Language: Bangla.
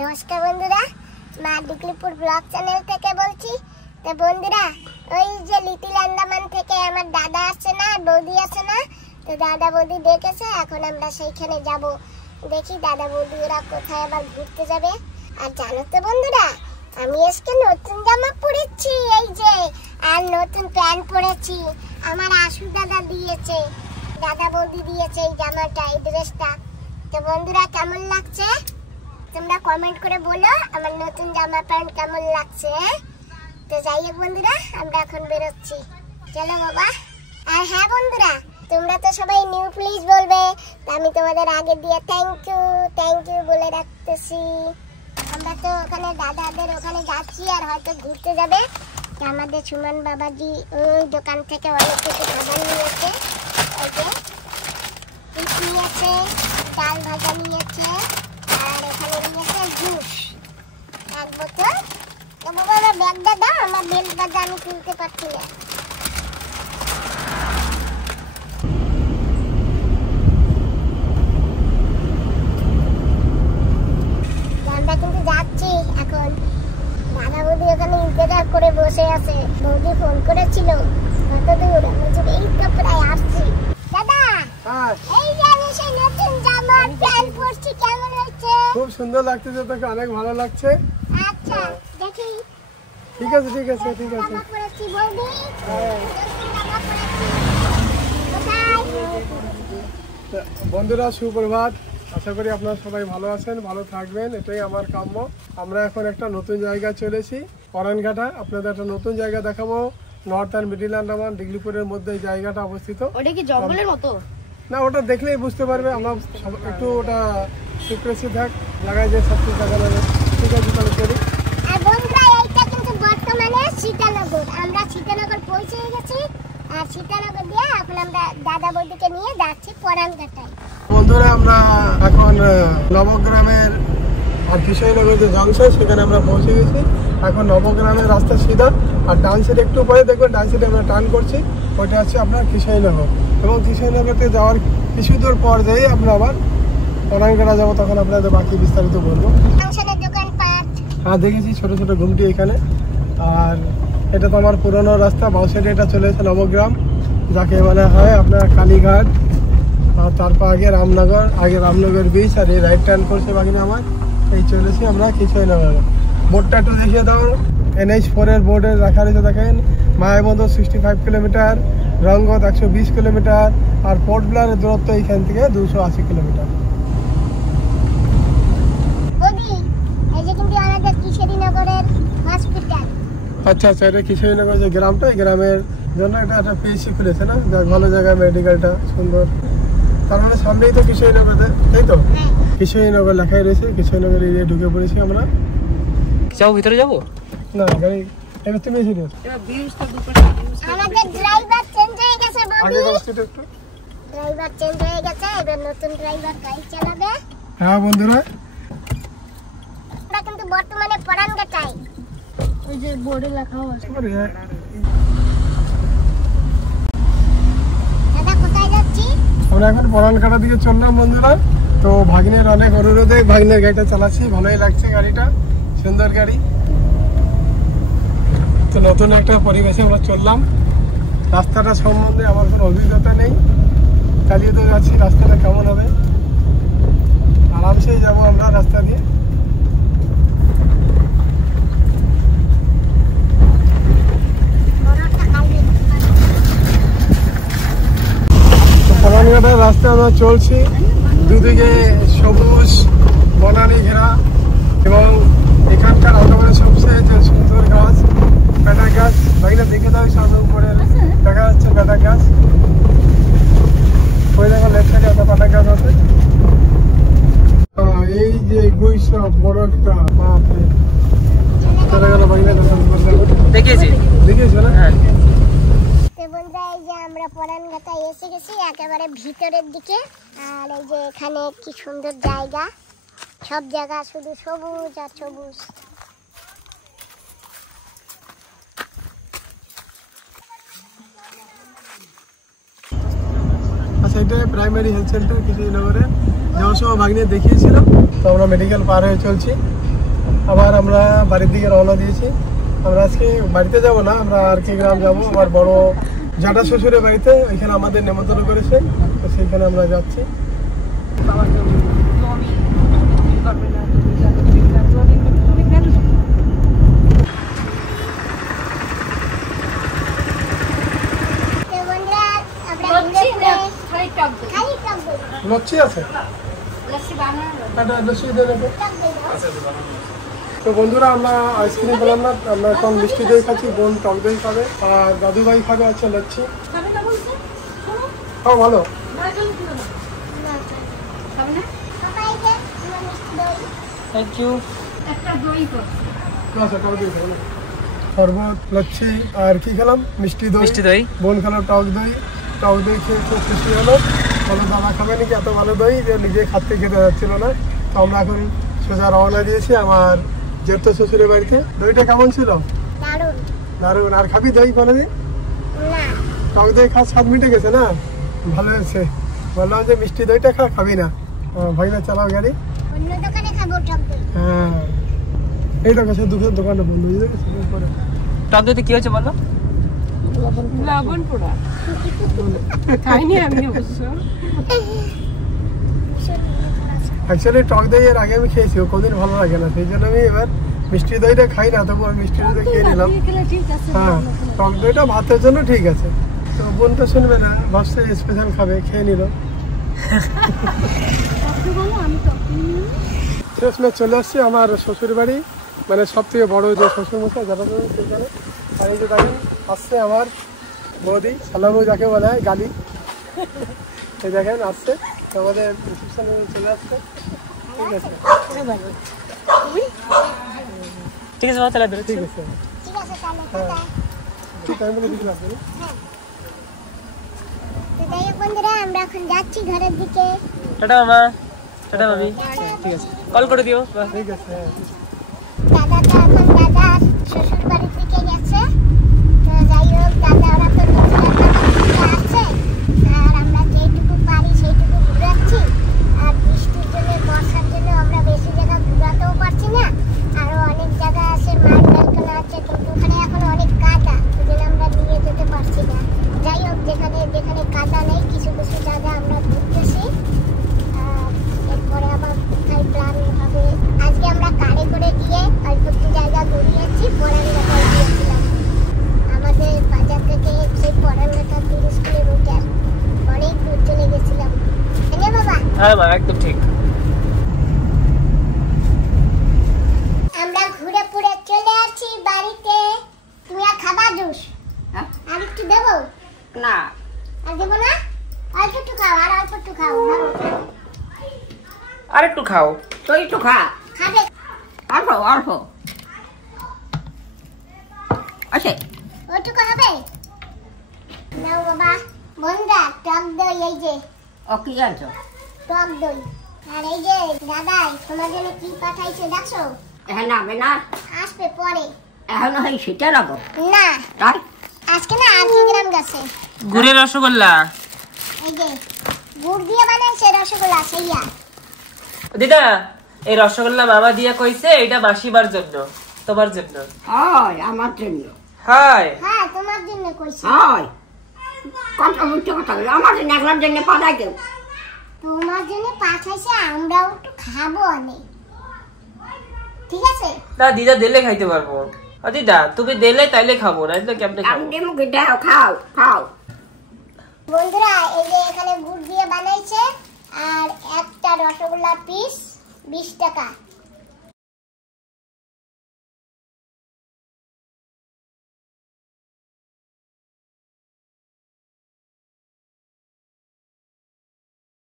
নমস্কার বন্ধুরা, মা ডিকলিপুর ব্লগ চ্যানেল থেকে বলছি। তো বন্ধুরা, ওই যে লিটল আন্দামান থেকে আমার দাদা আসছে না, বৌদি আসছে না, তো দাদা বৌদি ডেকেছে, এখন আমরা সেইখানে যাব। দেখি দাদা বৌদি ওরা কোথায় আবার ঘুরতে যাবে। আর জানো তো বন্ধুরা, আমি আজকে নতুন জামা পরেছি, এই যে, আর নতুন প্যান্ট পরেছি। আমার আশু দাদা দিয়েছে, দাদা বৌদি দিয়েছে এই জামাটা, এই ড্রেসটা। তো বন্ধুরা, কেমন লাগছে তোমরা কমেন্ট করে বলো, আমার নতুন জামা প্যান্ট কেমন লাগছে। তো যাই হোক বন্ধুরা, আমরা এখন বেরোচ্ছি, চলো বাবা। আর হ্যাঁ বন্ধুরা, তোমরা তো সবাই নিউ প্লিজ বলবে, তো আমি তোমাদের আগে দিয়ে থ্যাংক ইউ বলে রাখতেছি। আমরা তো ওখানে দাদাদের ওখানে যাচ্ছি, আর হয়তো ঘুরতে যাবে। আমাদের সুমন বাবাজি ওই দোকান থেকে অনেক কিছু খাবার নিয়েছে, ওই যে চিপস নিয়েছে, ডাল ভাজা নিয়েছে, আর এখানে নিয়েছে জুস এক বোতল। তো বাবা, আমার ব্যাগটা দাও, আমার বেল্ট বাজা আমি তুলতে পারছি না। আমরা কিন্তু যাচ্ছি এখন। দাদা বৌদি ওখানে ইন্তজার করে বসে আছে। বৌদি ফোন করেছিল, কত দূর? বলছে এই তো প্রায় আসছি। দাদা, এই যে আমি সেই নতুন জামা প্যান্ট পরছি, কেমন হয়েছে? খুব সুন্দর লাগতেছে, তোকে অনেক ভালো লাগছে। আচ্ছা, দেখি। ঠিক আছে। জামা পরেছি বৌদি, জামা পরেছি। বন্ধুরা, সুপ্রভাত। আশা করি আপনারা সবাই ভালো আছেন, ভালো থাকবেন, এটাই আমার কাম্য। আমরা এখন একটা নতুন জায়গায় চলেছি, পরানঘাটা। আপনাদের একটা নতুন জায়গা দেখাবো। নর্থ অ্যান্ড মিডল আন্দামান ডিগলিপুরের মধ্যে এই জায়গাটা অবস্থিত। ওটা কি জঙ্গলের মতো? না, ওটা দেখলেই বুঝতে পারবে। আমরা একটু ওটা সিক্রেসি থাক, জায়গায় যে সব কিছু দেখা যাবে। ঠিক আছে, তাহলে করি। আর বন্ধুরা, এইটা কিন্তু বর্তমানে সীতানগর। আমরা সীতানগর পৌঁছে গেছি, আর সীতানগর দিয়ে এখন আমরা দাদা বৌদিকে নিয়ে যাচ্ছি পরানঘাটায়। বন্ধুরা, আমরা এখন নবগ্রামের আর কিশোরনগর যে জংশন, সেখানে আমরা পৌঁছে গেছি। এখন নবগ্রামের রাস্তা সিধা, আর ডান সাইডে একটু পরে দেখবেন, ডান সাইডে আমরা টার্ন করছি, ওইটা হচ্ছে আপনার কিশোরনগর। এবং কিশোরনগরতে যাওয়ার কিছু দূর পর যেই আমরা আবার পরানঘাটা যাবো, তখন আপনাদের বাকি বিস্তারিত বলবো। হ্যাঁ, দেখেছি ছোট ছোট ঘুমটি এখানে। আর এটা তো আমার পুরনো রাস্তা, বাঁ সাইডে এটা চলে এসে নবগ্রাম, যাকে বলা হয় আপনার কালীঘাট। আর তারপর আগে রামনগর বিচ, আর এই রাইট টার্ন করছে বাকিনা আমার। এই চলেছি আমরা কিশোরনগর। বোর্ডটা একটু দেখিয়ে দাও। NH4 এর বোর্ডে রাখা রয়েছে, দেখেন। মায়াবন্দর 65 কিলোমিটার, রঙ্গত 120 কিলোমিটার, আর পোর্ট ব্লেয়ারের দূরত্ব এইখান থেকে 280 কিলোমিটার। আচ্ছা, এটা কিশোরনগর যে গ্রামটা, এই গ্রামের জন্য এটা একটা PSC খুলেছে না, ভালো জায়গায়, মেডিকেলটা সুন্দর। তার মানে সামনেই তো কিশোরনগর, তাই তো? কিশোরনগর লেখাই রয়েছে। কিশোরনগর এরিয়া ঢুকে পড়েছি আমরা। যাও, ভিতরে যাবো না, গাড়ি এবার তুমি এসে নিও। আমাদের ড্রাইভার চেঞ্জ হয়ে গেছে আগে বৌদি, রাস্তাটা একটু। ড্রাইভার চেঞ্জ হয়ে গেছে, এবার নতুন ড্রাইভার গাড়ি চালাবে। হ্যাঁ বন্ধুরা, আমরা কিন্তু বর্তমানে পরানঘাটায়। ওই যে বোর্ডে লেখা আছে। দাদা, কোথায় যাচ্ছি? আমরা এখন পরানঘাটা দিকে চললাম বন্ধুরা। তো ভাগ্নের অনেক অনুরোধে ভাগ্নের গাড়িটা চালাচ্ছি, ভালোই লাগছে গাড়িটা, সুন্দর গাড়ি। তো নতুন একটা পরিবেশে আমরা চললাম। রাস্তাটা সম্বন্ধে আমার কোনো অভিজ্ঞতা নেই, চালিয়ে তো যাচ্ছি। রাস্তাটা কেমন হবে, আরামসেই যাবো আমরা রাস্তা দিয়ে। পরানঘাটার রাস্তায় আমরা চলছি, দুদিকে সবুজ বনানী ঘেরা, এবং এখানকার একেবারে সবচেয়ে যে সুন্দর গাছ, বেটা গাছ। বাইরে দেখে দাও, সামনে উপরে দেখা যাচ্ছে বেটা গাছ। ওই জায়গায় লেফট সাইডে একটা বেটা গাছ আছে। এই যে গুইসব বড় একটা, বাপরে, চলে গেল বাইরে দর্শন করতে। দেখিয়েছো না? হ্যাঁ। বন্ধুরা, এই যে আমরা পরানঘাটায় এসে গেছি, একেবারে ভিতরের দিকে। আর এই যে এখানে কি সুন্দর জায়গা, সব জায়গা শুধু সবুজ আর সবুজ। আচ্ছা, এটা প্রাইমারি হেলথ সেন্টার কিশোরনগরে, যাওয়ার সময় ভাগ্নে দেখিয়েছিলাম। তো আমরা মেডিকেল পার হয়ে চলছি। আবার আমরা বাড়ির দিকে রওনা দিয়েছি। আমরা আজকে বাড়িতে যাব না, আমরা আর কে গ্রাম যাবো, আমার বড় জাটা শ্বশুরের বাড়িতে, ওইখানে আমাদের নেমন্তন্ন করেছে, তো সেইখানে আমরা যাচ্ছি। লচ্ছি আছে, তো বন্ধুরা আমরা আইসক্রিম পেলাম না, আমরা এখন মিষ্টি দই খাচ্ছি, বোন টক দই খাবে আর দাদু ভাই খাবে হচ্ছে লচ্ছি। হ্যাঁ ভালো, থ্যাংক ইউ। শরবত, লচ্ছি আর কি খেলাম, মিষ্টি দই। মিষ্টি দই। বোন খেলো টক দই, টক দই খেয়ে খুব খুশি হলো, বলো দাদা খাবে নাকি এত ভালো দই, যে নিজে খেতে যাচ্ছিল না। তো আমরা এখন সোজা রওনা দিয়েছি আমার জেঠু শ্বশুরের বাড়িতে। দইটা কেমন ছিল? দারুণ। আর খাবি দই কোনোদিন? টক দই খাওয়ার স্বাদ মিটে গেছে না? ভালো হয়েছে। বললাম যে মিষ্টি দইটা খাবি না, ভাই না চালাও গাড়ি। হ্যাঁ এই দেখো সে দোকানটা বন্ধ হয়ে গেছে। টক দইতে কি হয়েছে বলো? লবণ পোড়া খাইনি আমি অবশ্য। অ্যাকচুয়ালি টক দই এর আগে আমি খেয়েছি, ও কোনদিন ভালো লাগে না, সেই জন্য আমি এবার মিষ্টি দইটা খাই না, তবু আমি মিষ্টি দই খেয়ে নিলাম। হ্যাঁ টক দইটা ভাতের জন্য ঠিক আছে। তো বোন তো শুনবে না, ভাবছে স্পেশাল খাবে, খেয়ে নিল। শেষমেশ চলে আসছি আমার শ্বশুর বাড়ি, মানে সব থেকে বড় যে শ্বশুর মশাই যারা সেখানে। আর এই যে দেখেন আসছে আমার বৌদি, সালামু যাকে বলা হয়, গালি। এই দেখেন আসছে, আমাদের রিসেপশনে চলে আসছে। ঠিক আছে ঠিক আছে তাহলে ধরে। ঠিক আছে, ঠিক আমি বলে দিতে পারবো। আমরা এখন যাচ্ছি ঘরের দিকে। টাটা মামা, টাটা মামি। ঠিক আছে, কল করে দিও। ঠিক আছে। দাদাটা এখন দাদা শ্বশুর বাড়ির দিকে গেছে। তো যাই হোক, দাদা ওরা তো আছে, আর আমরা যেটুকু পারি সেইটুকু ঘুরাচ্ছি। আর বৃষ্টির জন্য, বর্ষার জন্য আমরা বেশি জায়গা ঘুরাতেও পারছি না। আরো অনেক জায়গা আছে, মাঠ কারখানা আছে, কিন্তু ওখানে এখন অনেক কাদা, ওই জন্য আমরা নিয়ে যেতে পারছি না। যাই হোক, যেখানে যেখানে কাদা নেই কিছু কিছু জায়গা আমরা ঘুরতেছি। এরপরে আবার কোথায় প্ল্যান হবে। আজকে আমরা গাড়ি করে গিয়ে অল্প একটু জায়গা ঘুরিয়েছি, পরানঘাটায় গিয়েছিলাম। আমাদের বাজার থেকে সেই পরানঘাটা 30 কিলোমিটার, অনেক দূর চলে গেছিলাম। হ্যাঁ বাবা? হ্যাঁ মা, একদম ঠিক। আমরা ঘুরে পুরে চলে আসছি বাড়িতে। তুমি আর খাবার জুস? আর একটু দেবো? না আর দেবো না? অল্প একটু খাও, আর অল্প একটু খাও। আর একটু খাও। তুই একটু খা, খাবে? অল্প অল্প আছে, ওটুকু হবে? নাও বাবা। বন্ধুরা, টক দই এই যে ও কি আনছো? টক দই। আর এই যে দাদাই তোমার জন্য কি পাঠাইছে দেখছো? এখন হবে না, আসবে পরে। এখন হয় সেটা লাগো না, তাই আজকে না 8 গ্রাম গেছে। গুড়ের রসগোল্লা। এই যে গুড় দিয়ে বানাইছে রসগোল্লা সেইয়া। দিদা, এই রসগোল্লা মামা দিয়া কইছে এটা মাসিবার জন্য, তোমার জন্য। হয় আমার জন্য। হাই হ্যাঁ, তোমার জন্য কইছি। হয় কত মিথ্যে কথা বলে, আমার জন্য একলার জন্য পাঠাই কেউ। তোমার জন্য পাঠাইছে, আমরাও একটু খাবো অনেক। ঠিক আছে? না দিদা দিলে খাইতে পারবো। দিদা তুমি দিলে তাইলে খাবো, না তো কেমনে খাবো? আমি মুখে দাও, খাও খাও। বন্ধুরা, এই যে এখানে গুড় দিয়ে বানাইছে, আর একটা রসগোল্লা পিস 20 টাকা।